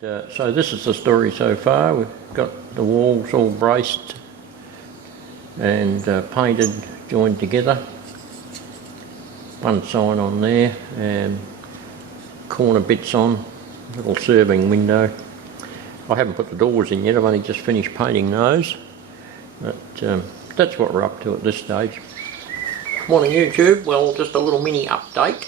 So this is the story so far. We've got the walls all braced and painted, joined together. One sign on there and corner bits on, little serving window. I haven't put the doors in yet, I've only just finished painting those. But that's what we're up to at this stage. Morning YouTube, well just a little mini update.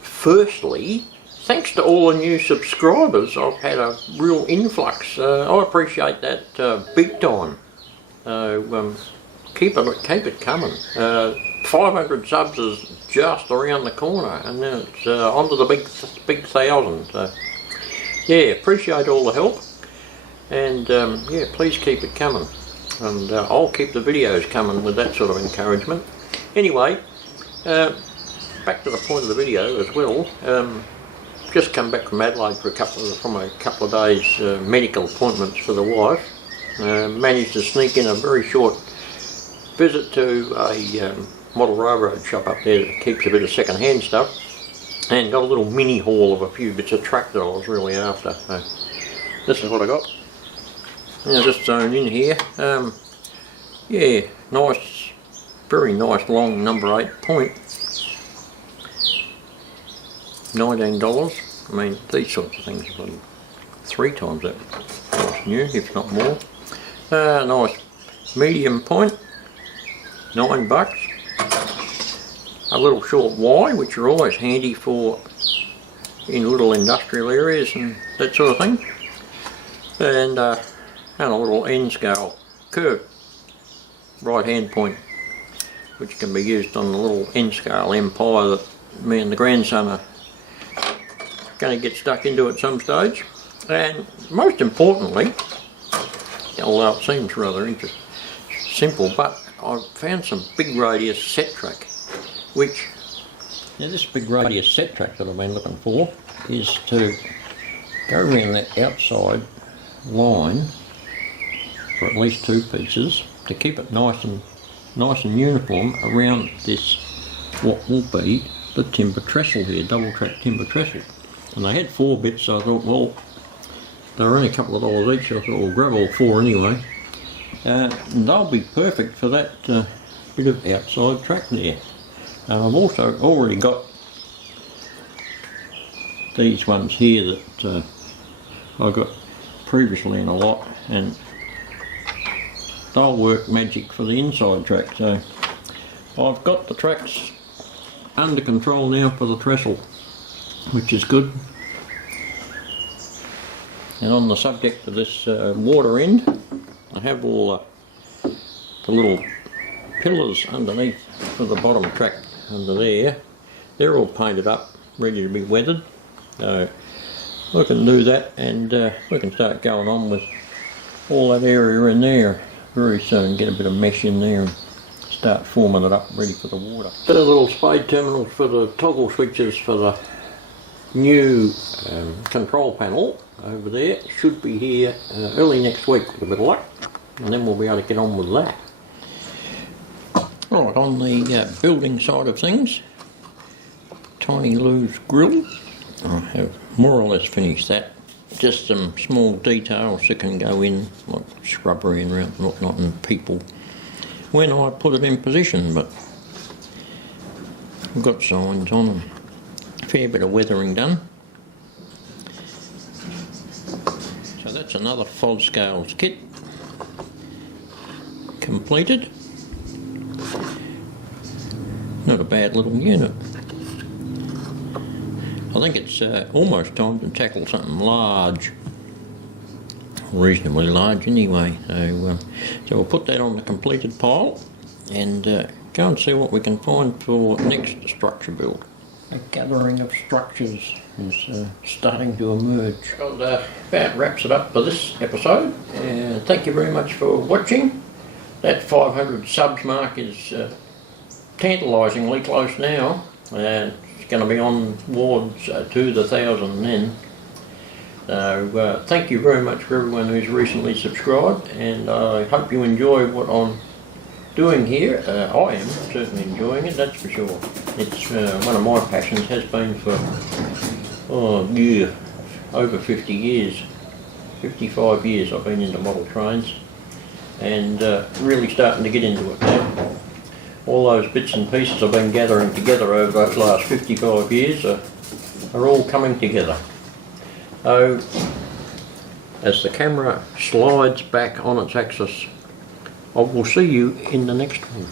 Firstly, thanks to all the new subscribers, I've had a real influx. I appreciate that big time. Keep it coming. 500 subs is just around the corner, and then it's on to the big 1,000. So, yeah, appreciate all the help, and yeah, please keep it coming. And I'll keep the videos coming with that sort of encouragement. Anyway, back to the point of the video as well. Just come back from Adelaide for a couple of days medical appointments for the wife. Managed to sneak in a very short visit to a model railroad shop up there that keeps a bit of second-hand stuff, and got a little mini haul of a few bits of track that I was really after. So this is what I got. Now just zone in here. Yeah, nice, very nice long number 8 point. $19. I mean, these sorts of things are 3 times that price new, if not more. Nice medium point, $9. A little short Y, which are always handy for in little industrial areas and that sort of thing. And a little N scale curve, right hand point, which can be used on the little N scale Empire that me and the grandson are going to get stuck into at some stage. And most importantly, although it seems rather simple, but I've found some big radius set track, which, now this big radius set track that I've been looking for is to go around that outside line for at least 2 pieces to keep it nice and uniform around this, what will be the timber trestle here, double track timber trestle. And they had 4 bits, so I thought, well, they were only a couple of dollars each, so I thought we'll grab all 4 anyway. And they'll be perfect for that bit of outside track there. I've also already got these ones here that I got previously in a lot, and they'll work magic for the inside track. So I've got the tracks under control now for the trestle, which is good. And on the subject of this water end, I have all the little pillars underneath for the bottom track under there. They're all painted up, ready to be weathered. So we can do that, and we can start going on with all that area in there very soon. Get a bit of mesh in there and start forming it up, ready for the water. Got a little spade terminal for the toggle switches for the new control panel over there. Should be here early next week with a bit of luck, and then we'll be able to get on with that. Right, on the building side of things, Tiny Lou's grill, I have more or less finished that. Just some small details that can go in, like shrubbery and whatnot, and people when I put it in position, but I've got signs on them. A fair bit of weathering done. So that's another FOS Scales kit completed. Not a bad little unit. I think it's almost time to tackle something large, reasonably large anyway. So we'll put that on the completed pile and go and see what we can find for next structure build. A gathering of structures is starting to emerge. Well, that wraps it up for this episode. Thank you very much for watching. That 500 subs mark is tantalisingly close now, and it's going to be on towards to the 1,000 then. So thank you very much for everyone who's recently subscribed, and I hope you enjoy what I'm doing here. I am certainly enjoying it, that's for sure. It's one of my passions, has been for over 50 years, 55 years I've been into model trains, and really starting to get into it now. All those bits and pieces I've been gathering together over those last 55 years are all coming together. So, as the camera slides back on its axis, I will see you in the next one.